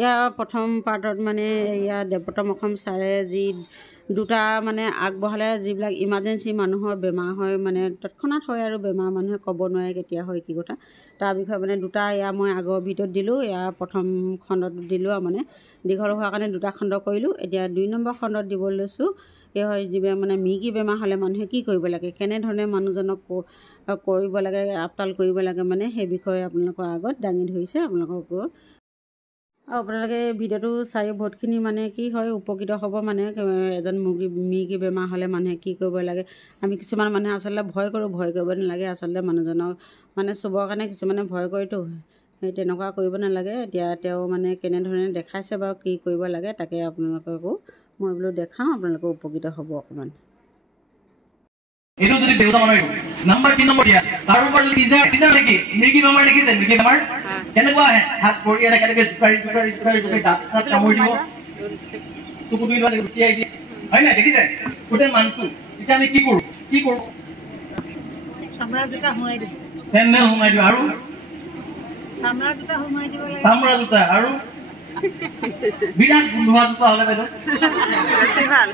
ইয়াৰ প্ৰথম পাৰ্টত মানে ইয়াৰ দেৱপ্ৰতম অসম ছাৰে যি দুটা মানে আগবঢ়ালে যিবিলাক ইমাৰ্জেঞ্চি মানুহৰ বেমাৰ হয় মানে তৎক্ষণাত হয় আৰু বেমাৰ মানুহে ক'ব নোৱাৰে কেতিয়া হয় কি কথা তাৰ বিষয়ে মানে দুটা এয়া মই আগৰ ভিডিঅ'ত দিলোঁ ইয়াৰ প্ৰথম খণ্ডত দিলোঁ আৰু মানে দীঘল হোৱাৰ কাৰণে দুটা খণ্ড কৰিলোঁ এতিয়া 2 নম্বৰ খণ্ডত দিবলৈ লৈছোঁ এই হয় যিবিলাক মানে মিৰ্গী বেমাৰ হ'লে মানুহে কি কৰিব লাগে কেনেধৰণে মানুহজনক কৰিব লাগে আপতাল কৰিব লাগে মানে সেই বিষয়ে আপোনালোকৰ আগত দাঙি ধৰিছে আপোনালোকক আৰু আপোনালোকে ভিডিঅ'টো চাই বহুতখিনি মানে কি হয় উপকৃত হ'ব মানে এজন মিৰ্গী বেমাৰ হ'লে মানুহে কি কৰিব লাগে আমি কিছুমান মানুহে আচলতে ভয় কৰিব নালাগে আচলতে মানুহজনক মানে চবৰ কাৰণে কিছুমানে ভয় কৰেতো সেই তেনেকুৱা কৰিব নালাগে এতিয়া তেওঁ মানে কেনেধৰণে দেখাইছে বাৰু কি কৰিব লাগে তাকে আপোনালোককো মই বোলো দেখাওঁ আপোনালোকে উপকৃত হ'ব অকণমান এটো যদি দেউতা মানাই নাম্বার 3 নম্বৰ দিয়া তাৰ ওপৰত সিজাৰ নেকি মিৰ্গী বেমাৰ দেখিছে মিৰ্গী বেমাৰ কেনেকুৱা আহে হাত ভৰি এটা কেনেকৈ জুকাৰি দাঁত সাত কামুৰি দিব চকু দুই লোৱা উঠিয়াই দিয়ে হয় না দেখিছে গোটেই মানটো এতিয়া আমি কি কৰো চামৰা জোতা হোমাই দিওঁ চেন্দেল হোমাই দিওঁ আৰু চামৰা জোতা হোমাই দিব লাগে চামৰা জোতা আৰু বিৰাট গোন্ধোৱা জোতা হ'লে বাইদেউ বেছি ভাল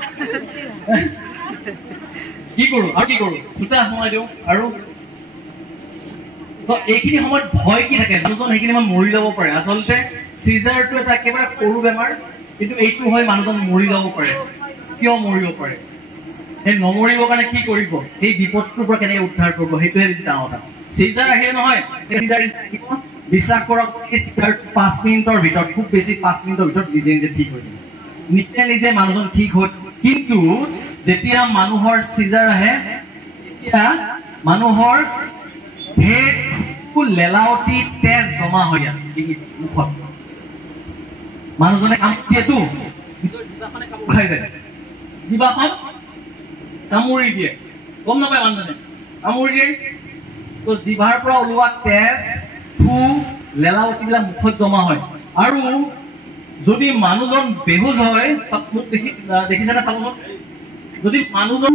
কি কৰো জোতা সোমাই দিওঁ আৰু তো এইখিনি সময়ত ভয় কি থাকে মানুহজন সেইখিনি সময়ত মৰি যাব পাৰে আচলতে সিজাৰটো এটা একেবাৰে সৰু বেমাৰ কিন্তু এইটো হয় মানুহজন মৰি যাব পাৰে কিয় মৰিব পাৰে সেই নমৰিবৰ কাৰণে কি কৰিব সেই বিপদটোৰ পৰা কেনেকৈ উদ্ধাৰ কৰিব সেইটোহে বেছি ডাঙৰ কথা সিজাৰ আহে নহয় সিজাৰ বিশ্বাস কৰক 5 মিনিটৰ ভিতৰত খুব বেছি 5 মিনিটৰ ভিতৰত নিজে ঠিক হৈ যায় নিজে মানুহজন ঠিক হয় কিন্তু যেতিয়া মানুহৰ সিজাৰ আহে তেতিয়া মানুহৰ হেড লেলাৱতি তেজ জমা হৈ যায় মুখত মানুহজনে কামুৰিয়েতো নিজৰ জিভাখনে কামুৰি খাই যায় জিভাখন কামুৰি দিয়ে গম নাপায় মানুহজনে কামুৰি দিয়ে তো জিভাৰ পৰা ওলোৱা তেজ থু লেলাৱতিবিলাক মুখত জমা হয় আৰু যদি মানুহজন বেহুজ হয় মুখ দেখিছে না চাবচোন যদি মানুহজন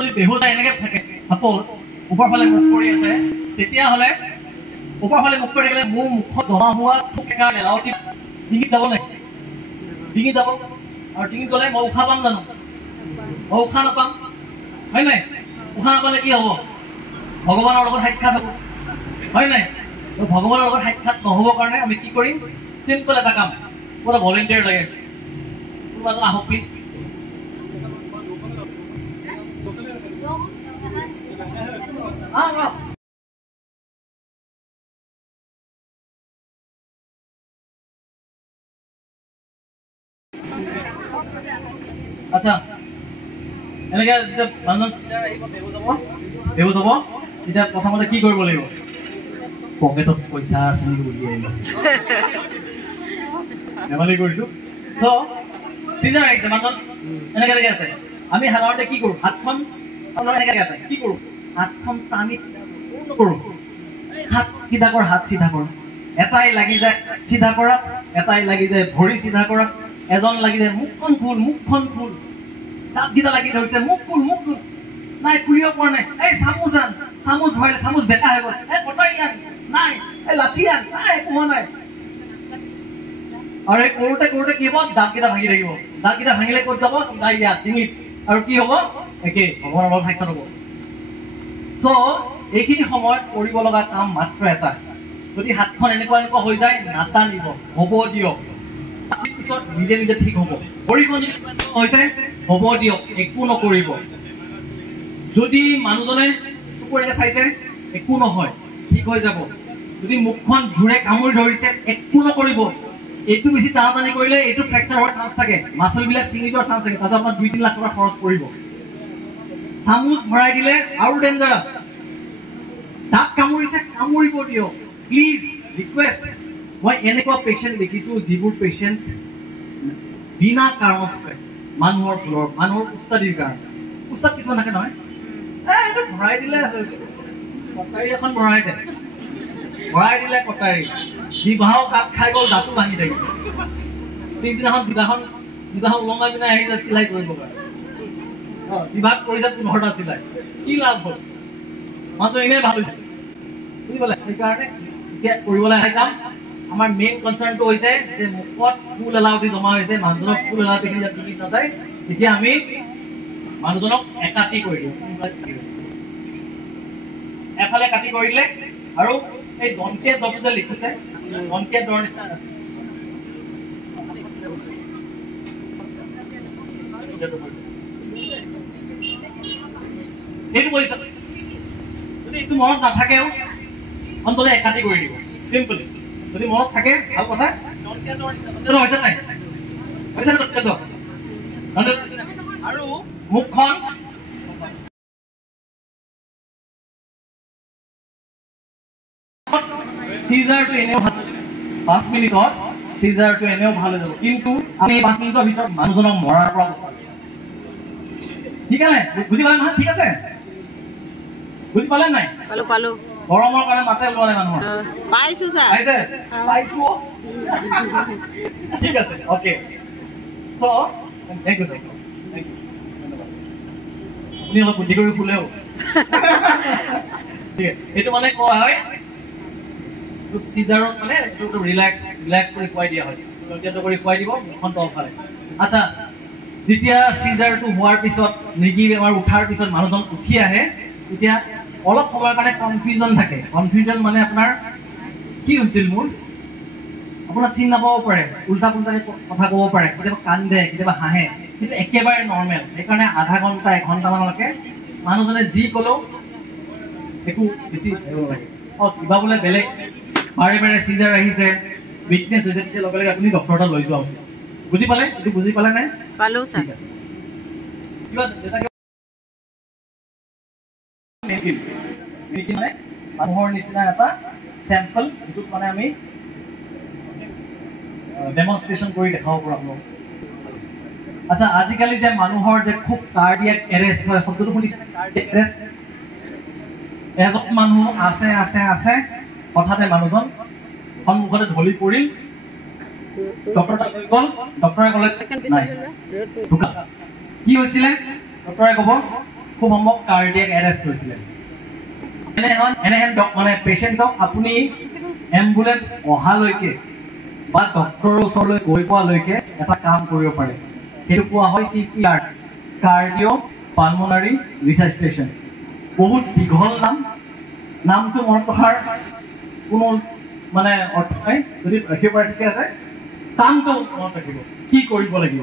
যদি বেহুজ এনেকে থাকে সাপোজ ওপৰ ফালে মুখ কৰি আছে তেতিয়াহ'লে ওপৰ ফালে মুখ কৰি থাকিলে মোৰ মুখত জমা হোৱা লেলাৱতি ডিঙিত যাব নাই ডিঙি যাব আৰু ডিঙিত গ'লে মই উশাহ পাম জানো মই উশাহ নাপাম হয় নাই উশাহ নাপালে কি হ'ব ভগৱানৰ লগত সাক্ষাৎ হ'ব হয় নাই ভগৱানৰ লগত সাক্ষাৎ নহ'বৰ কাৰণে আমি কি কৰিম চিম্পল এটা কাম পুৰা ভলেণ্টিয়াৰ লাগে কোনোবা এজন আহক প্লিজ আচ্ছা এনেকে বেহুজ হ'ব এতিয়া প্ৰথমতে কি কৰিব লাগিব পকেটত পইচা আছে নেকি উলিয়াই ধেমালি কৰিছো তো সিজাৰ আহিছে মানুহজন এনেকে আছে আমি সাধাৰণতে কি কৰো হাতখন এনেকে আছে কি কৰো হাতখন টানি নকৰো হাত চিধা কৰ এটাই লাগি যায় চিধা কৰা এটাই লাগি যায় ভৰি চিধা কৰা এজন লাগি যায় মুখখন ফুল দাঁতকেইটা লাগি ধৰিছে মুখ ফুল নাই খুলিব পৰা নাই এই চামুচ ভৰাইলে চামুচ বেকা হৈ গ'ল এই কটাৰী আন নাই এই লাঠি আন নাই একো হোৱা নাই আৰু এই কৰোঁতে কি হ'ব দাঁতকেইটা ভাঙি থাকিব দাঁতকেইটা ভাঙিলে ক'ত যাব চিধা ইয়াত ডিঙিত আৰু কি হ'ব একে ভগৱানৰ লগত সাক্ষাৎ হ'ব চ' এইখিনি সময়ত কৰিব লগা কাম মাত্ৰ এটা যদি হাতখন এনেকুৱা হৈ যায় নাটানিব হ'ব দিয়ক পিছত নিজে ঠিক হ'ব ভৰিখন যদি হৈছে হ'ব দিয়ক একো নকৰিব যদি মানুহজনে চকুৰে চাইছে একো নহয় ঠিক হৈ যাব যদি মুখখন জোৰে কামুৰি ধৰিছে একো নকৰিব এইটো বেছি টানি কৰিলে এইটো ফ্ৰেকচাৰ হোৱাৰ চান্স থাকে মাছলবিলাক ছিঙি যোৱাৰ চান্স থাকে তাৰপিছত আপোনাৰ 2-3 লাখ টকা খৰচ পৰিব চামুচ ভৰাই দিলে আৰু ডেঞ্জাৰাছ দাঁত কামুৰিছে কামুৰিব দিয়ক প্লিজ ৰিকুৱেষ্ট মই এনেকুৱা পেচেণ্ট দেখিছোঁ যিবোৰ পেচেণ্ট বিনা কাৰণত মানুহৰ ভুলৰ মানুহৰ উস্তাদিৰ কাৰণে উস্তাদ কিছুমান থাকে নহয় এইটো ভৰাই দিলে কটাৰী এখন ভৰাই দিলে কটাৰী জিভাও কাট খাই গ'ল দাঁতো ভাঙি থাকিব পিছদিনাখন জিভাখন ওলমাই পিনে আহি যায় চিলাই কৰিব পাৰে জিভাত কৰিছে 15টা চিলাই কি লাভ হ'ল মানুহ এনেই ভাবিছে বুজি পালে সেইকাৰণে এতিয়া কৰিবলৈ আহে কাম আমাৰ মেইন কনচাৰ্ণটো হৈছে যে মুখত ফুল এলাউটি জমা হৈছে মানুহজনক ফুল এলাউটি খিনি যাতে ডিঙিত নাযায় তেতিয়া আমি মানুহজনক একাটি কৰি দিওঁ এফালে কাটি কৰি দিলে আৰু এই দন্তীয়া দৰটো যে লিখোতে দন্তীয়া দৰ নিচিনা এইটো কৰিছে যদি এইটো মনত নাথাকেও অন্তত একাটি কৰি দিব চিম্পলি যদি মনত থাকে ভাল কথা হৈছে নাই আৰু মুখখন সিজাৰটো এনেও ভাল 5 মিনিটত সিজাৰটো এনেও ভাল হৈ যাব কিন্তু আমি 5 মিনিটৰ ভিতৰত মানুহজনক মৰাৰ পৰা বচাম ঠিক আছে বুজি পালে নহয় ঠিক আছে বুজি পালে নাই পালো পালো গৰমৰ কাৰণে মাতে ওলোৱা নাই মানুহৰ পাইছো ছাৰ পাইছে পাইছো ঠিক আছে okay so thank you sir thank you আপুনি অলপ বুদ্ধি কৰি ফুলেও ঠিক আছে এইটো মানে কোৱা হয় সিজাৰত মানে একটু ৰিল্যাক্স কৰি খুৱাই দিয়া হয় লজ্জাটো কৰি খুৱাই দিব মুখখন তলফালে আচ্ছা যেতিয়া সিজাৰটো হোৱাৰ পিছত মৃগী বেমাৰ উঠাৰ পিছত মানুহজন উঠি আহে তেতিয়া অলপ সময়ৰ কাৰণে কনফিউজন থাকে কনফিউজন মানে আপোনাৰ কি হৈছিল মোৰ আপোনাৰ চিন নাপাব পাৰে উল্টা পুল্টাকে কথা ক'ব পাৰে কেতিয়াবা কান্দে কেতিয়াবা হাঁহে কিন্তু একেবাৰে নৰ্মেল সেইকাৰণে আধা ঘণ্টা 1 ঘণ্টামানলৈকে মানুহজনে যি ক'লেও একো বেছি ভাবিব লাগে কিবা বোলে বেলেগ বাৰে বাৰে সিজাৰ আহিছে উইকনেছ হৈছে তেতিয়া লগে লগে আপুনি ডক্টৰ এটা লৈ যোৱা উচিত বুজি পালে এইটো বুজি পালে নাই পালো ছাৰ কিবা মানে মানুহৰ নিচিনা এটা চেম্পল যিটোত মানে আমি ডেমনষ্ট্ৰেশ্যন কৰি দেখাব পাৰোঁ আপোনাক আচ্ছা আজিকালি যে মানুহৰ যে খুব কাৰ্ডিয়াক এৰেষ্ট হয় শব্দটো শুনিছে কাৰ্ডিয়াক এৰেষ্ট এজন মানুহ আছে আছে আছে হঠাতে মানুহজন সন্মুখতে ঢলি পৰিল ডক্টৰ তাত লৈ গ'ল ডক্টৰে ক'লে কি হৈছিলে ডক্টৰে ক'ব খুব সম্ভৱ কাৰ্ডিয়াক এৰেষ্ট হৈছিলে এনেহেন মানে পেচেণ্টক আপুনি এম্বুলেন্স অহালৈকে বা ডক্টৰৰ ওচৰলৈ গৈ পোৱালৈকে এটা কাম কৰিব পাৰে সেইটো কোৱা হয় CPR কাৰ্ডিঅ' পালমোনাৰী ৰিচাইটেশ্যন বহুত দীঘল নামটো মনত ৰখাৰ কোনো মানে অৰ্থ নাই যদি ৰাখিব পাৰে ঠিক আছে কামটো মনত ৰাখিব কি কৰিব লাগিব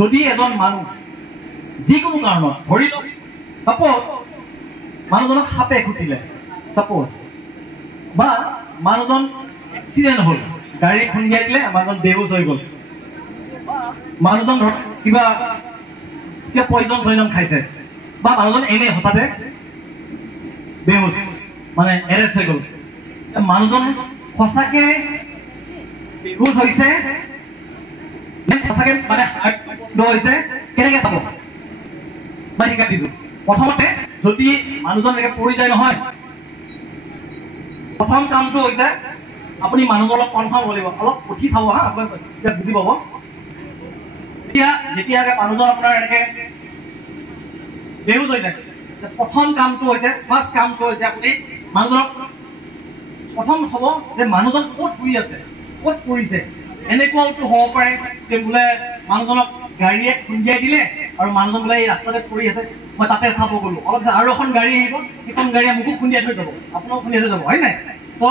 যদি এজন মানুহ যিকোনো কাৰণত ধৰি লওক সাপোজ মানুহজনক সাপে খুটিলে সাপোজ বা মানুহজন এক্সিডেণ্ট হ'ল গাড়ী খুন্দিয়াই দিলে মানুহজন বেহুচ হৈ গ'ল মানুহজন কিবা পয়জন খাইছে বা মানুহজন এনেই হঠাতে বেহুচ মানে এৰেষ্ট হৈ গ'ল মানুহজন সঁচাকে বেহুচ হৈছে সঁচাকে মানে হৈছে কেনেকে চাব মই শিকাই দিছো প্ৰথমতে যদি মানুহজন এনেকে পৰি যায় নহয় প্ৰথম কামটো হৈছে আপুনি মানুহজন অলপ কনফাৰ্ম হ'ব লাগিব অলপ উঠি চাব হা আপুনি এতিয়া বুজি পাব যেতিয়া মানুহজন আপোনাৰ এনেকে বেহুচ হৈ যায় প্ৰথম কামটো হৈছে ফাৰ্ষ্ট কামটো হৈছে আপুনি মানুহজনক প্ৰথম হ'ব যে মানুহজন ক'ত শুই আছে ক'ত পৰিছে এনেকুৱাওতো হ'ব পাৰে যে বোলে মানুহজনক গাড়ীয়ে খুন্দিয়াই দিলে আৰু মানুহজন বোলে এই ৰাস্তাতে পৰি আছে মই তাতে চাব গ'লো অলপ আৰু এখন গাড়ী আহিব সেইখন গাড়ীয়ে মোকো খুন্দিয়াই থৈ যাব আপোনাকো খুন্দিয়াই থৈ যাব হয় নাই চ'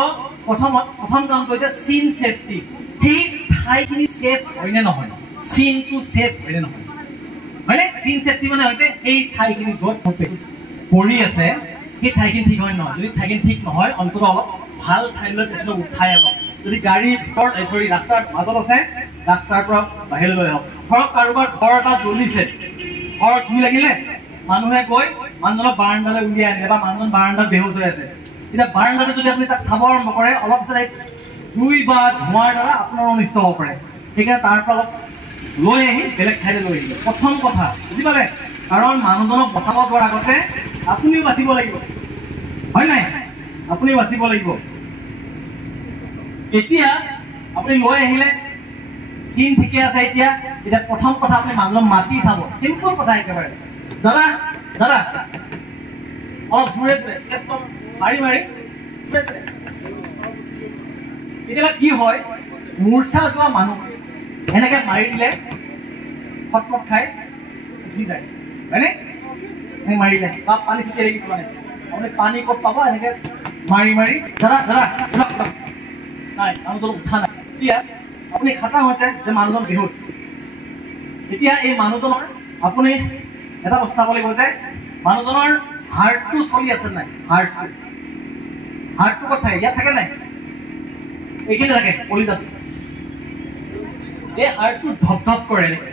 প্ৰথম কামটো হৈছে চিন ছেফটি সেই ঠাইখিনি ছেফ হয়নে নহয় চিনটো ছেফ হয়নে নহয় হয়নে চিন ছেফটি মানে হৈছে এই ঠাইখিনি য'ত পৰি আছে সেই ঠাইখিনি ঠিক হয় নহয় যদি ঠাইখিনি ঠিক নহয় অন্তত অলপ ভাল ঠাইলৈ পেচেণ্টক উঠাই আনক যদি গাড়ীৰ ভিতৰত ৰাস্তাৰ মাজত আছে ৰাস্তাৰ পৰা বাহিৰলৈ লৈ আহক ধৰক কাৰোবাৰ ঘৰ এটা জ্বলিছে ঘৰ জুই লাগিলে মানুহে গৈ মানুহজনক বাৰাণ্ডালৈ উলিয়াই আনিলে বা মানুহজন বাৰাণ্ডাত বেহুচ হৈ আছে এতিয়া বাৰাণ্ডাতে যদি আপুনি তাক চাব আৰম্ভ কৰে অলপ পিছত জুই বা ধোঁৱাৰ দ্বাৰা আপোনাৰ অনিষ্ট হ'ব পাৰে সেইকাৰণে তাৰ পৰা অলপ লৈ আহি বেলেগ ঠাইলৈ লৈ আহিলে প্ৰথম কথা বুজি পালে কাৰণ মানুহজনক বচাব যোৱাৰ আগতে আপুনিও বাচিব লাগিব হয় নাই আপুনি বাচিব লাগিব এতিয়া আপুনি লৈ আহিলে চিন ঠিকে আছে এতিয়া প্ৰথম কথা আপুনি মানুহক মাতি চাব চিম্পল কথা একেবাৰে দাদা অলপ জোৰে মাৰি কেতিয়াবা কি হয় মূৰ্ছা যোৱা মানুহ এনেকে মাৰি দিলে ফটফট খাই উঠি যায় হয়নে মাৰিলে বা পানী ছটিয়াই দেখিছে মানে আপুনি পানী ক'ত পাব এনেকে মাৰি মাৰি দাদা দাদা নাই মানুহজন উঠা নাই এতিয়া আপুনি খাটা হৈছে যে মানুহজন বেহুচ এতিয়া এই মানুহজনৰ আপুনি এটা বস্তু চাব লাগিব যে মানুহজনৰ হাৰ্টটো চলি আছে নাই হাৰ্টটো ক'ত থাকে ইয়াত থাকে নাই এইখিনি থাকে কলিজাত এই হাৰ্টটো ধপ কৰে এনেকে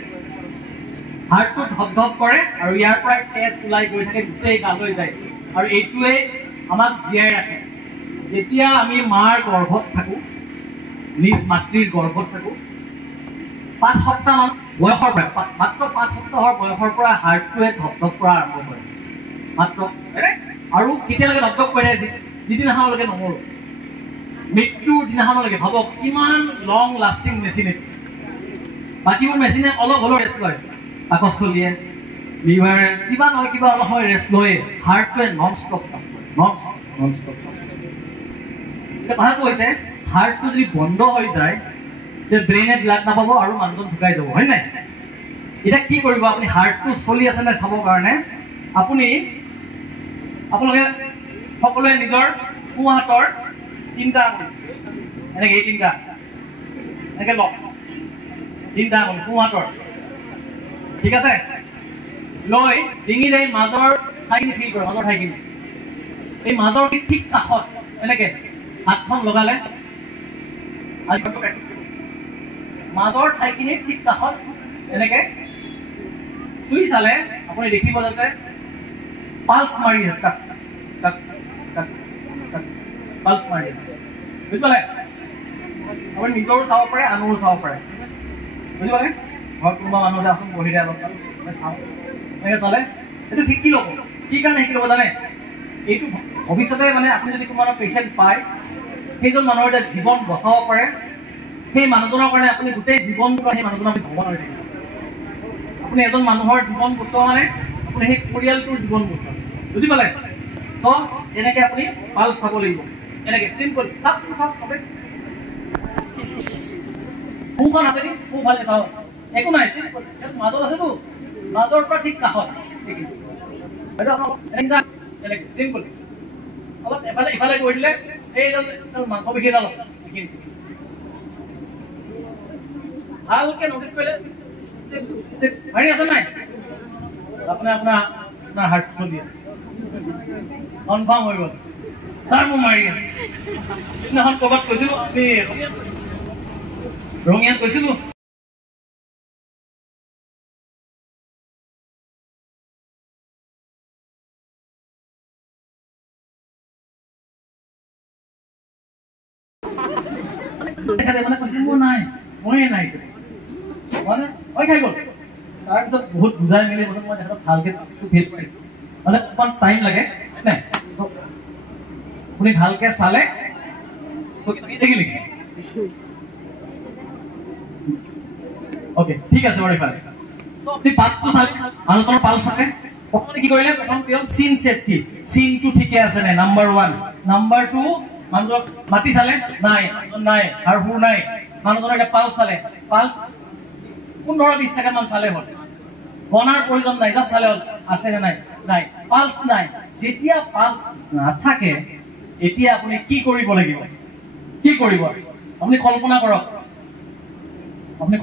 হাৰ্টটো ধপ কৰে আৰু ইয়াৰ পৰা তেজ ওলাই গৈ থাকে গোটেই গালৈ যায় আৰু এইটোৱে আমাক জীয়াই ৰাখে যেতিয়া আমি মাৰ গৰ্ভত থাকোঁ নিজ মাতৃৰ গৰ্ভত থাকোঁ 5 সপ্তাহমান বয়সৰ পৰা মাত্ৰ 5 সপ্তাহৰ বয়সৰ পৰা হাৰ্টটোৱে ধপ কৰা আৰম্ভ কৰে মাত্ৰ আৰু কেতিয়ালৈকে ধপ কৰে যিদিনাখনলৈকে নমৰোঁ মৃত্যুৰ দিনাখনলৈকে ভাবক কিমান লং লাষ্টিং মেচিন এইটো বাকীবোৰ মেচিনে অলপ হ'লেও ৰেষ্ট লয় পাকস্থলীয়ে লিভাৰে কিবা নহয় কিবা অলপ সময় ৰেষ্ট লয়ে হাৰ্টটোৱে নন ষ্টপ কাম কৰে নন ষ্টপ এতিয়া কথাটো হৈছে হাৰ্টটো যদি বন্ধ হৈ যায় তে ব্ৰেইনে ব্লাড নাপাব আৰু মানুহজন ঢুকাই যাব হয় নাই এতিয়া কি কৰিব আপুনি হাৰ্টটো চলি আছে নাই চাবৰ কাৰণে আপোনালোকে সকলোৱে নিজৰ সোঁ হাতৰ 3টা আঙুলি এনেকে এই 3টা এনেকে লওক 3টা আঙুলি সোঁ হাতৰ ঠিক আছে লৈ ডিঙিৰ এই মাজৰ ঠাইখিনি ফিল কৰে মাজৰ ঠাইখিনি এই মাজৰ ঠিক কাষত এনেকে হাতখন লগালে মাজৰ ঠাইখিনি ঠিক কাষত এনেকে চুই চালে আপুনি দেখিব যাতে পালছ মাৰি আছে পালছ মাৰি আছে বুজি পালে আপুনি নিজৰো চাব পাৰে আনৰো চাব পাৰে বুজি পালে ঘৰত কোনোবা মানুহ যে আচোন বহি দিয়ে অলপ চাওঁ এনেকৈ চলে এইটো শিকি ল'ব কি কাৰণে শিকি ল'ব জানে এইটো ভৱিষ্যতে মানে আপুনি যদি কোনোবা পেচেণ্ট পায় সেইজন মানুহৰ যে জীৱন বচাব পাৰে সেই মানুহজনৰ কাৰণে আপুনি গোটেই জীৱনটো সেই মানুহজনক আপুনি ভগৱান হৈ থাকিব আপুনি এজন মানুহৰ জীৱন বচোৱা মানে আপুনি সেই পৰিয়ালটোৰ জীৱন বচোৱা বুজি পালে তো এনেকৈ আপুনি ভাল চাব লাগিব এনেকৈ চিম্পল চাওক চবে সোঁখন হাতেদি সোঁ ভালকে চাওক একো নাই চিম্পল মাজত আছেতো মাজৰ পৰা ঠিক কাষত এনেকৈ চিম্পল অলপ এফালে ইফালে কৰি দিলে সেইডাল মাংস পেশী এডাল আছে ভালকে নটিচ কৰিলে মাৰি আছে নাই আপোনাৰ হাৰ্ট চলি আছে কনফাৰ্ম হৈ গ'ল ছাৰ মোৰ মাৰি আছে সিদিনাখন ক'ৰবাত কৈছিলোঁ আমি ৰঙিয়াত কৈছিলোঁ মানে কৈছিল মোৰ নাই ময়ে নাই মানে মই খাই গ'ল তাৰপিছত বহুত বুজাই মেলি মই তেখেতক ভালকে ফিল কৰিছোঁ মানে অকণমান টাইম লাগে নাই আপুনি ভালকে চালে দেখিলি অ'কে ঠিক আছে বাৰু ইফালে আপুনি পালছটো চালে মানুহজনৰ পালছ চালে প্ৰথমতে কি কৰিলে প্ৰথম কি হ'ল চিন চেট কি চিনটো ঠিকে আছে নে নাম্বাৰ 1 নাম্বাৰ 2 মানুহজনক মাতি চালে নাই আৰু সুৰ নাই মানুহজনৰ পালছ চালে পালছ 15-20 ছেকেণ্ডমান চালে হ'ল গণাৰ প্ৰয়োজন নাই জাষ্ট চালে হ'ল আছে নে নাই পালছ নাই যেতিয়া পালছ নাথাকে এতিয়া আপুনি কি কৰিব লাগিব আপুনি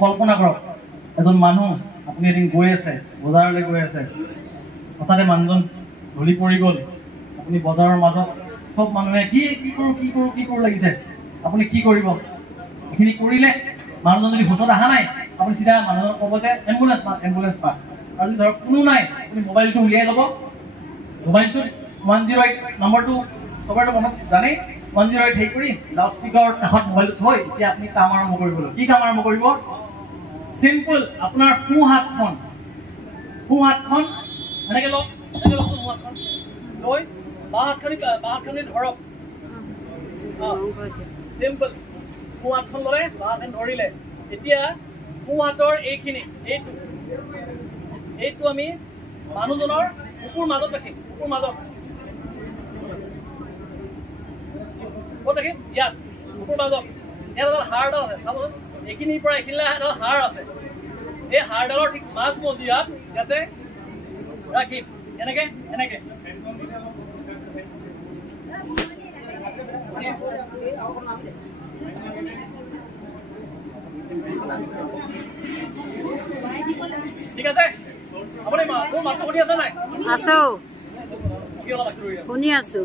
কল্পনা কৰক এজন মানুহ আপুনি এদিন গৈ আছে বজাৰলৈ গৈ আছে হঠাতে মানুহজন ঢলি পৰি গ'ল আপুনি বজাৰৰ মাজত সব মানুহে কি কৰো লাগিছে আপুনি কি কৰিব এইখিনি কৰিলে মানুহজন যদি হুঁচত অহা নাই আপুনি চিধা মানুহজনক ক'ব যে এম্বুলেঞ্চ পা আৰু যদি ধৰক কোনো নাই আপুনি মোবাইলটো উলিয়াই ল'ব মোবাইলটোত 108 নম্বৰটো চবৰটো মনত জানেই 108 হেৰি কৰি লাউড স্পীকাৰৰ কাষত মোবাইলটো থৈ এতিয়া আপুনি কাম আৰম্ভ কৰিবলৈ কি কাম আৰম্ভ কৰিব চিম্পল আপোনাৰ সোঁ হাতখন এনেকৈ লওক সোঁ হাতখন লৈ বাঁ হাতখনি ধৰক চিম্পল সোঁ হাতখন ল'লে বাঁ হাতখন ধৰিলে এতিয়া সোঁ হাতৰ এইটো আমি মানুহজনৰ বুকুৰ মাজত ৰাখিম বুকুৰ মাজত ক'ত ৰাখিম ইয়াত বুকুৰ মাজত ইয়াত এডাল হাড় এডাল আছে চাবচোন এইখিনিৰ পৰা এইখিনিলৈ এডাল হাড় আছে এই হাড়ডালৰ ঠিক মাজ মজিয়াত ইয়াতে ৰাখিম এনেকে এনেকে ঠিক আছে আপুনি মোৰ মাতটো শুনি আছে নাই আছো কি অলপ আঁতৰি ৰৈ শুনি আছো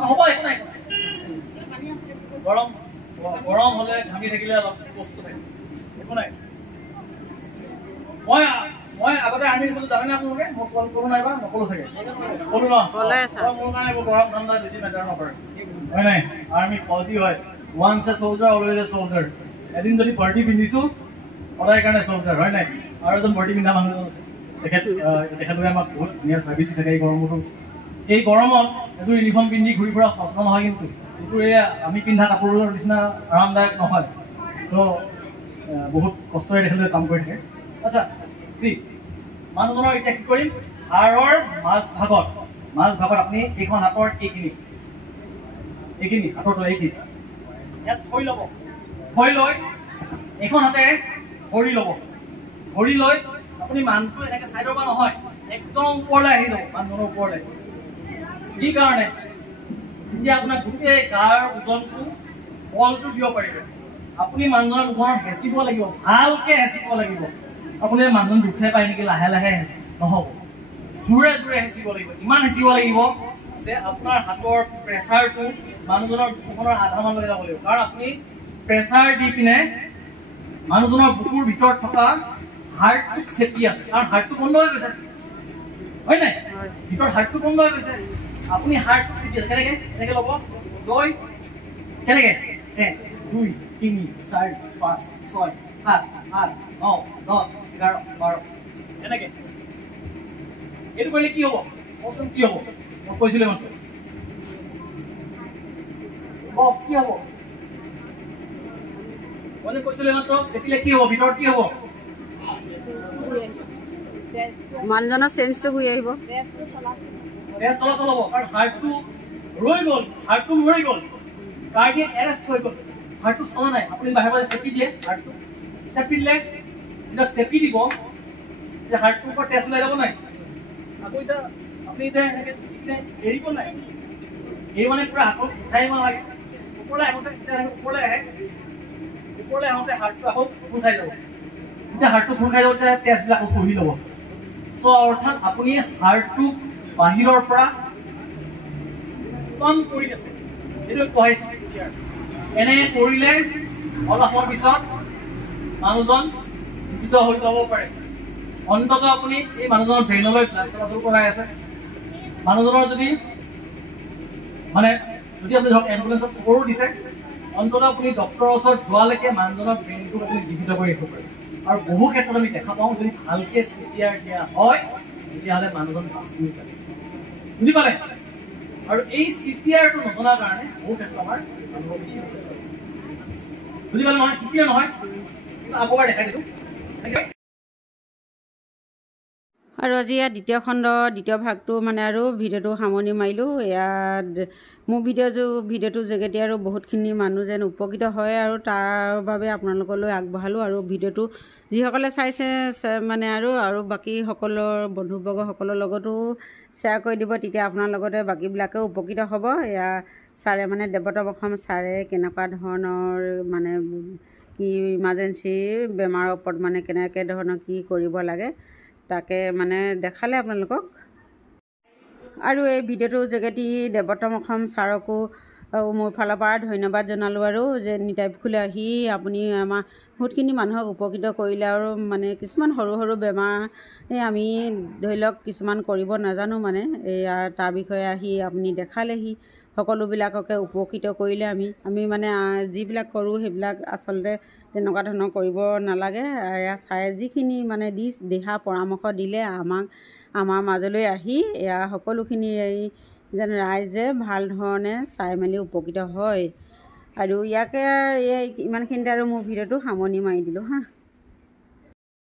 হ'ব একো নাই গৰম গৰম হ'লে ঘামি থাকিলে অলপ কষ্ট থাকে একো নাই মই আগতে আৰ্মি আছিলো জানেনে আপোনালোকে মই কল কৰোঁ নাইবা নকলো চাগে ক'লো ন মোৰ কাৰণে একো গৰম ঠাণ্ডা বেছি মেটাৰ নকৰে হয় নাই আৰ্মি পলিচি হয় ওৱান্স এ চলজাৰ অলৱেজ এ চলজাৰ এদিন যদি পাৰ্টি পিন্ধিছো সদায় কাৰণে চলজাৰ হয় নাই আৰু এজন পাৰ্টি পিন্ধা মানুহ তেখেতলোকে আমাক বহুত ধুনীয়া চাৰ্ভিচ দি থাকে এই গৰমত এযোৰ ইউনিফৰ্ম পিন্ধি ঘূৰি ফুৰা সস্ত নহয় কিন্তু এইটো এয়া আমি পিন্ধা কাপোৰৰ নিচিনা আৰামদায়ক নহয় তো বহুত কষ্টৰে তেখেতলোকে কাম কৰি থাকে আচ্ছা মানুহজনৰ এতিয়া কি কৰিম হাড়ৰ মাজ ভাগত আপুনি এইখন হাতৰ এইখিনি হাতৰ তলে এইখিনি ইয়াত থৈ ল'ব থৈ লৈ এইখন হাতেৰে ধৰি লৈ আপুনি মানুহটো এনেকে চাইডৰ পৰা নহয় একদম ওপৰলৈ আহি যাব মানুহজনৰ ওপৰলৈ কি কাৰণে এতিয়া আপোনাৰ গোটেই গাৰ ওজনটো বলটো দিব পাৰিব আপুনি মানুহজনৰ ওপৰত হেঁচিব লাগিব ভালকে হেঁচিব লাগিব আপুনি মানুহজন দুখে পায় নেকি লাহে লাহে নহ'ব জোৰে জোৰে হেঁচিব লাগিব ইমান হেঁচিব লাগিব যে আপোনাৰ হাতৰ প্ৰেচাৰটো মানুহজনৰ বুকুখনৰ আধামানলৈ যাব লাগিব কাৰণ আপুনি প্ৰেচাৰ দি পিনে মানুহজনৰ বুকুৰ ভিতৰত থকা হাৰ্টটোক চেপি আছে কাৰণ হাৰ্টটো বন্ধ হৈ গৈছে হয় নাই ভিতৰত হাৰ্টটো বন্ধ হৈ গৈছে আপুনি হাৰ্টটোক চেপি আছে কেনেকে এনেকে ল'ব লৈ কেনেকে 1 2 3 4 5 6 7 8 9 10 11 12 এনেকে এইটো কৰিলে কি হ'ব কওকচোন কি হ'ব মই কৈছিলো মাত্ৰ কি হ'ব মই কৈছিলো মাত্ৰ চেপিলে কি হ'ব ভিতৰত কি হ'ব মানুহজনৰ চেঞ্জটো ঘূৰি আহিব তেজ চলাচল হ'ব কাৰণ হাৰ্টটো ৰৈ গ'ল হাৰ্টটো মৰি গ'ল কাৰ্ডিয়েক এৰেষ্ট হৈ গ'ল হাৰ্টটো চলা নাই আপুনি বাহিৰ পৰা চেপি দিয়ে হাৰ্টটো চেপিলে যেতিয়া চেপি দিব যে হাৰ্টটোৰ ওপৰত তেজ ওলাই যাব নাই আকৌ এতিয়া আপুনি এতিয়া এনেকে এৰিব নাই এই মানে পুৰা হাতত উঠাই দিব লাগে ওপৰলৈ আহোঁতে ওপৰলৈ আহোঁতে হাৰ্টটো আকৌ খোল খাই যাব যেতিয়া হাৰ্টটো খোল খাই যাব তেতিয়া তেজবিলাক পঢ়ি ল'ব চ' অৰ্থাৎ আপুনি হাৰ্টটোক বাহিৰৰ পৰা কম কৰি আছে এইটো কৈছে এনে কৰিলে অলপৰ পিছত মানুহজন জীৱিত হৈ যাব পাৰে অন্ততঃ আপুনি এই মানুহজনৰ ব্ৰেইনলৈ ব্লাড চলাচল কৰাই আছে মানুহজনৰ যদি আপুনি ধৰক এম্বুলেঞ্চত খবৰো দিছে অন্ততঃ আপুনি ডক্টৰৰ ওচৰত যোৱালৈকে মানুহজনৰ ব্ৰেইনটোক আপুনি জীৱিত কৰি ৰাখিব পাৰে আৰু বহু ক্ষেত্ৰত আমি দেখা পাওঁ যদি ভালকে চিপিআৰ দিয়া হয় তেতিয়াহ'লে মানুহজন বাচি যায় বুজি পালে আৰু এই চিপিআৰটো নজনাৰ কাৰণে বহু ক্ষেত্ৰত আমাৰ বুজি পালে নহয় শিকিলে নহয় কিন্তু আকৌ এবাৰ দেখাই দিছোঁ আৰু আজি ইয়াত দ্বিতীয় খণ্ড দ্বিতীয় ভাগটো আৰু ভিডিঅ'টো সামৰণি মাৰিলোঁ ইয়াত মোৰ ভিডিঅ'টোৰ যোগেদি আৰু বহুতখিনি মানুহ যেন উপকৃত হয় আৰু তাৰ বাবে আপোনালোকলৈ আগবঢ়ালোঁ আৰু ভিডিঅ'টো যিসকলে চাইছে আৰু বাকী সকলৰ বন্ধুবৰ্গসকলৰ লগতো শ্বেয়াৰ কৰি দিব তেতিয়া আপোনাৰ লগতে বাকীবিলাকেও উপকৃত হ'ব এয়া ছাৰে দেৱতম অসম ছাৰে কেনেকুৱা ধৰণৰ কি ইমাৰ্জেঞ্চি বেমাৰৰ ওপৰত কেনেকৈ ধৰণৰ কি কৰিব লাগে তাকে দেখালে আপোনালোকক আৰু এই ভিডিঅ'টোৰ যোগেদি দেৱতম অসম ছাৰকো মোৰ ফালৰ পৰা ধন্যবাদ জনালোঁ আৰু যে নিতাই পুখুৰীলৈ আহি আপুনি আমাৰ বহুতখিনি মানুহক উপকৃত কৰিলে আৰু কিছুমান সৰু সৰু বেমাৰ আমি ধৰি লওক কিছুমান কৰিব নাজানো এয়া তাৰ বিষয়ে আহি আপুনি দেখালেহি সকলোবিলাককে উপকৃত কৰিলে আমি যিবিলাক কৰোঁ সেইবিলাক আচলতে তেনেকুৱা ধৰণৰ কৰিব নালাগে এয়া চাই যিখিনি দিহা পৰামৰ্শ দিলে আমাৰ মাজলৈ আহি এয়া সকলোখিনি যেন ৰাইজে ভাল ধৰণে চাই মেলি উপকৃত হয় আৰু ইয়াকে ইমানখিনিতে আৰু মোৰ ভিডিঅ'টো সামৰণি মাৰি দিলোঁ